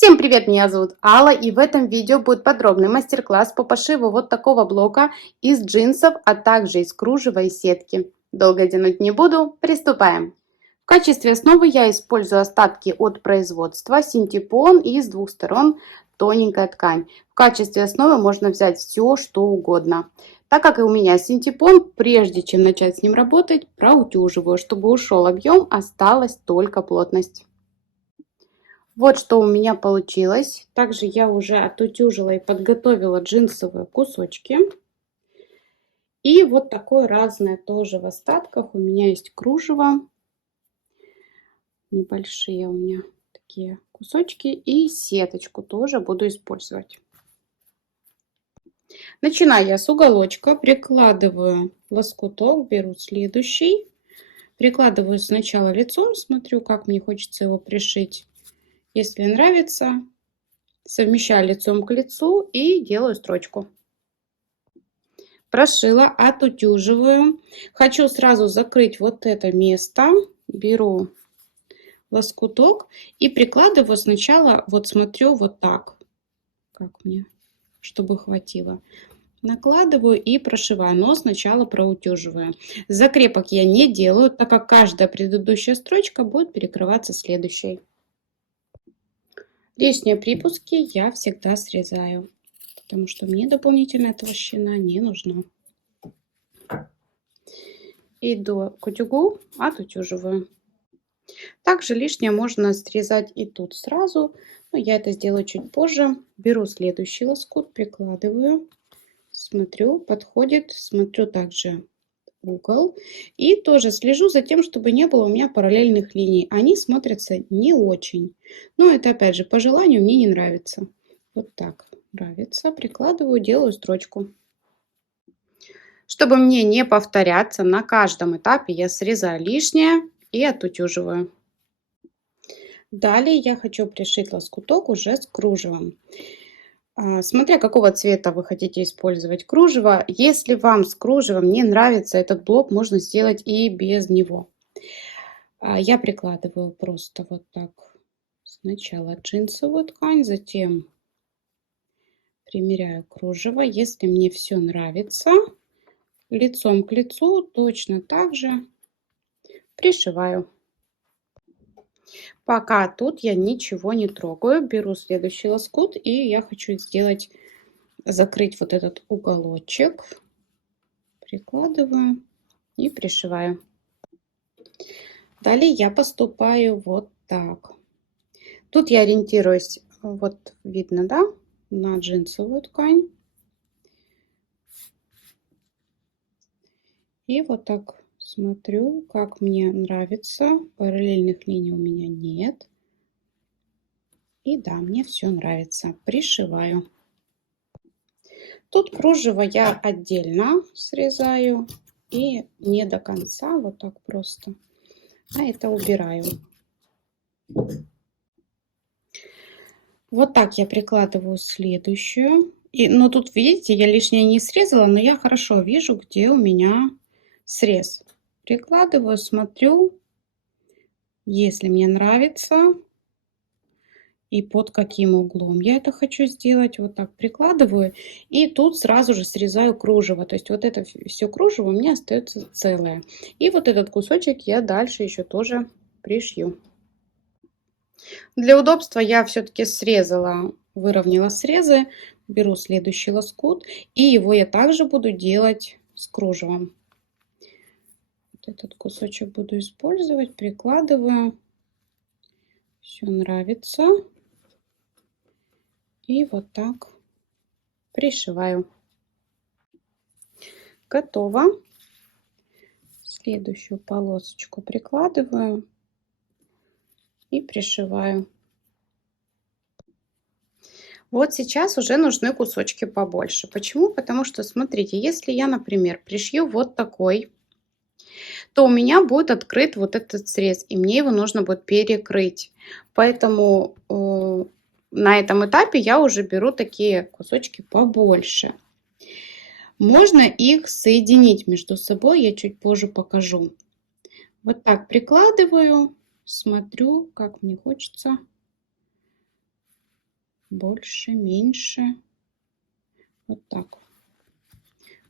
Всем привет, меня зовут Алла, и в этом видео будет подробный мастер-класс по пошиву вот такого блока из джинсов, а также из кружева и сетки. Долго тянуть не буду, приступаем. В качестве основы я использую остатки от производства синтепон и с двух сторон тоненькая ткань. В качестве основы можно взять все, что угодно. Так как у меня синтепон, прежде чем начать с ним работать, проутюживаю, чтобы ушел объем, осталась только плотность. Вот что у меня получилось. Также я уже отутюжила и подготовила джинсовые кусочки. И вот такое разное тоже в остатках. У меня есть кружево. Небольшие у меня такие кусочки. И сеточку тоже буду использовать. Начинаю я с уголочка. Прикладываю лоскуток. Беру следующий. Прикладываю сначала лицом. Смотрю, как мне хочется его пришить. Если нравится, совмещаю лицом к лицу и делаю строчку. Прошила, отутюживаю. Хочу сразу закрыть вот это место. Беру лоскуток и прикладываю сначала, вот смотрю вот так, как мне, чтобы хватило. Накладываю и прошиваю, но сначала проутюживаю. Закрепок я не делаю, так как каждая предыдущая строчка будет перекрываться следующей. Лишние припуски я всегда срезаю, потому что мне дополнительная толщина не нужна. Иду к утюгу, отутюживаю. Также лишнее можно срезать и тут сразу, но я это сделаю чуть позже. Беру следующий лоскут, прикладываю, смотрю, подходит, смотрю также угол и тоже слежу за тем, чтобы не было у меня параллельных линий. Они смотрятся не очень, но это опять же по желанию, мне не нравится. Вот так нравится, прикладываю, делаю строчку. Чтобы мне не повторяться, на каждом этапе я срезаю лишнее и отутюживаю. Далее я хочу пришить лоскуток уже с кружевом. Смотря какого цвета вы хотите использовать кружево. Если вам с кружевом не нравится этот блок, можно сделать и без него. Я прикладываю просто вот так сначала джинсовую ткань, затем примеряю кружево. Если мне все нравится, лицом к лицу точно так же пришиваю. Пока тут я ничего не трогаю, беру следующий лоскут и я хочу сделать, закрыть вот этот уголочек, прикладываю и пришиваю. Далее я поступаю вот так. Тут я ориентируюсь, вот видно, да, на джинсовую ткань. И вот так смотрю, как мне нравится. Параллельных линий у меня нет. И да, мне все нравится. Пришиваю. Тут кружево я отдельно срезаю и не до конца, вот так просто. А это убираю. Вот так я прикладываю следующую. Но тут, видите, я лишнее не срезала, но я хорошо вижу, где у меня срез. Прикладываю, смотрю, если мне нравится и под каким углом я это хочу сделать. Вот так прикладываю и тут сразу же срезаю кружево. То есть вот это все кружево у меня остается целое. И вот этот кусочек я дальше еще тоже пришью. Для удобства я все-таки срезала, выровняла срезы. Беру следующий лоскут и его я также буду делать с кружевом. Вот этот кусочек буду использовать, прикладываю. Все нравится. И вот так пришиваю. Готово. Следующую полосочку прикладываю и пришиваю. Вот сейчас уже нужны кусочки побольше. Почему? Потому что, смотрите, если я, например, пришью вот такой, то у меня будет открыт вот этот срез, и мне его нужно будет перекрыть. Поэтому на этом этапе я уже беру такие кусочки побольше. Можно их соединить между собой, я чуть позже покажу. Вот так прикладываю, смотрю, как мне хочется больше, меньше. Вот так.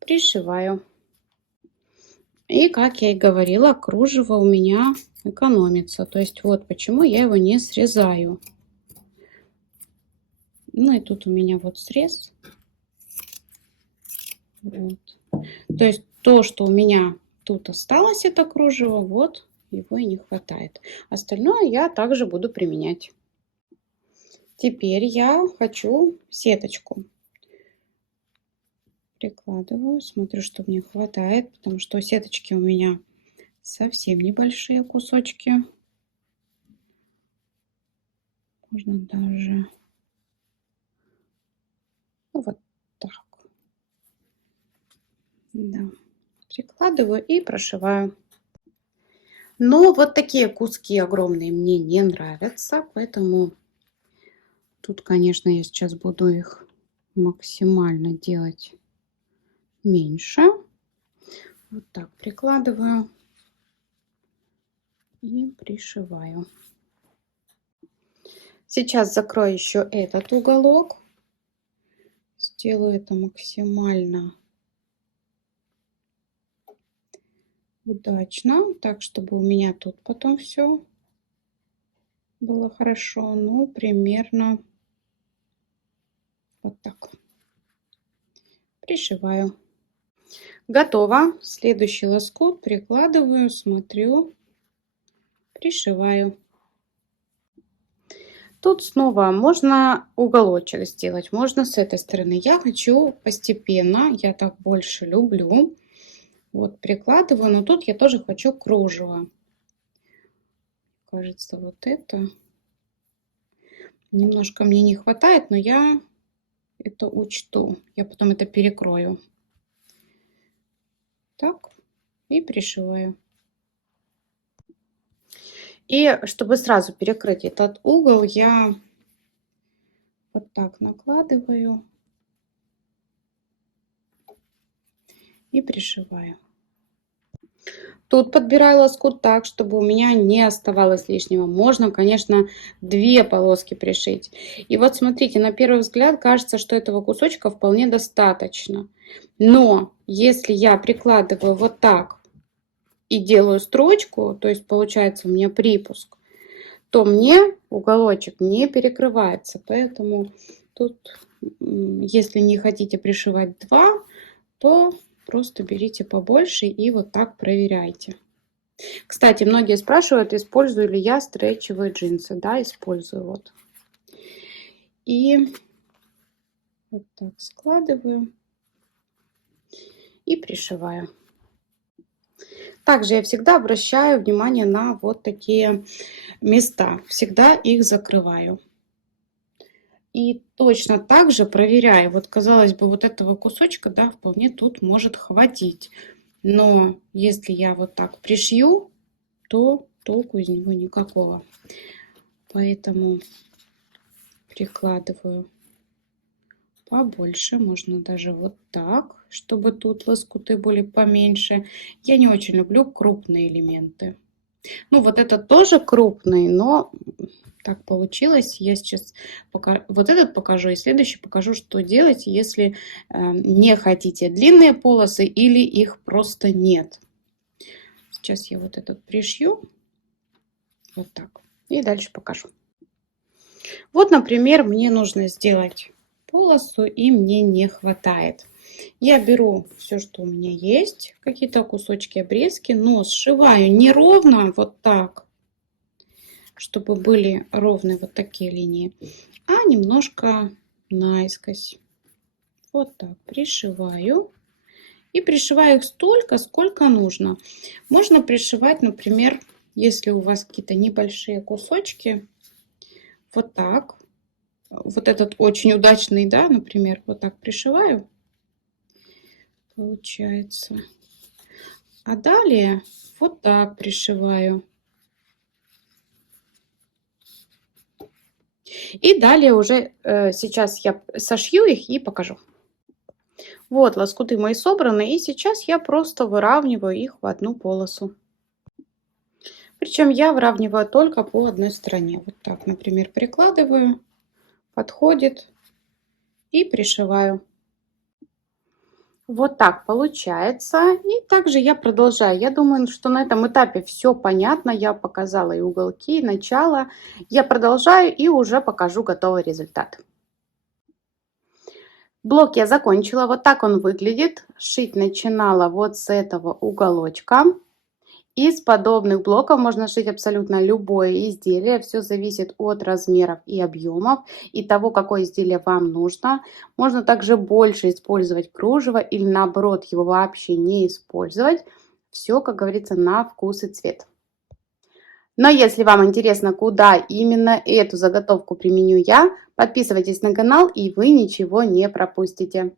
Пришиваю. И, как я и говорила, кружево у меня экономится. То есть вот почему я его не срезаю. Ну и тут у меня вот срез. Вот. То есть то, что у меня тут осталось, это кружево, вот его и не хватает. Остальное я также буду применять. Теперь я хочу сеточку. Прикладываю, смотрю, что мне хватает, потому что сеточки у меня совсем небольшие кусочки. Можно даже вот так. Да. Прикладываю и прошиваю. Но вот такие куски огромные мне не нравятся, поэтому тут, конечно, я сейчас буду их максимально делать меньше. Вот так прикладываю и пришиваю. Сейчас закрою еще этот уголок. Сделаю это максимально удачно, так чтобы у меня тут потом все было хорошо. Ну, примерно вот так. Пришиваю. Готово. Следующий лоскут прикладываю, смотрю, пришиваю. Тут снова можно уголочек сделать, можно с этой стороны. Я хочу постепенно, я так больше люблю. Вот прикладываю, но тут я тоже хочу кружево. Кажется, вот это немножко мне не хватает, но я это учту. Я потом это перекрою. Так, и пришиваю. И чтобы сразу перекрыть этот угол, я вот так накладываю и пришиваю. Тут подбираю лоскут так, чтобы у меня не оставалось лишнего. Можно, конечно, 2 полоски пришить. И вот смотрите, на первый взгляд кажется, что этого кусочка вполне достаточно. Но если я прикладываю вот так и делаю строчку, то есть получается у меня припуск, то мне уголочек не перекрывается. Поэтому тут, если не хотите пришивать 2, то просто берите побольше и вот так проверяйте. Кстати, многие спрашивают, использую ли я стретчевые джинсы. Да, использую. Вот. И вот так складываю и пришиваю. Также я всегда обращаю внимание на вот такие места. Всегда их закрываю. И точно так же проверяю. Вот, казалось бы, вот этого кусочка, да, вполне тут может хватить. Но если я вот так пришью, то толку из него никакого. Поэтому прикладываю побольше. Можно даже вот так, чтобы тут лоскуты были поменьше. Я не очень люблю крупные элементы. Ну, вот это тоже крупный, но так получилось. Я сейчас вот этот покажу и следующий покажу, что делать, если не хотите длинные полосы или их просто нет. Сейчас я вот этот пришью. Вот так. И дальше покажу. Вот, например, мне нужно сделать полосу, и мне не хватает. Я беру все, что у меня есть, какие-то кусочки, обрезки, но сшиваю не ровно вот так, чтобы были ровные вот такие линии, а немножко наискось. Вот так пришиваю. И пришиваю их столько, сколько нужно. Можно пришивать, например, если у вас какие-то небольшие кусочки, вот так. Вот этот очень удачный, да, например, вот так пришиваю. Получается. А далее вот так пришиваю. И далее уже сейчас я сошью их и покажу. Вот лоскуты мои собраны, и сейчас я просто выравниваю их в одну полосу. Причем я выравниваю только по одной стороне. Вот так, например, прикладываю, подходит, и пришиваю. Вот так получается. И также я продолжаю. Я думаю, что на этом этапе все понятно. Я показала и уголки, и начало. Я продолжаю и уже покажу готовый результат. Блок я закончила. Вот так он выглядит. Шить начинала вот с этого уголочка. Из подобных блоков можно шить абсолютно любое изделие. Все зависит от размеров и объемов и того, какое изделие вам нужно. Можно также больше использовать кружево или наоборот его вообще не использовать. Все, как говорится, на вкус и цвет. Но если вам интересно, куда именно эту заготовку применю я, подписывайтесь на канал, и вы ничего не пропустите.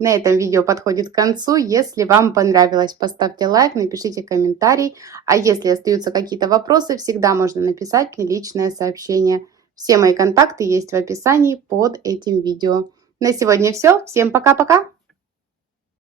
На этом видео подходит к концу. Если вам понравилось, поставьте лайк, напишите комментарий. А если остаются какие-то вопросы, всегда можно написать мне личное сообщение. Все мои контакты есть в описании под этим видео. На сегодня все. Всем пока-пока!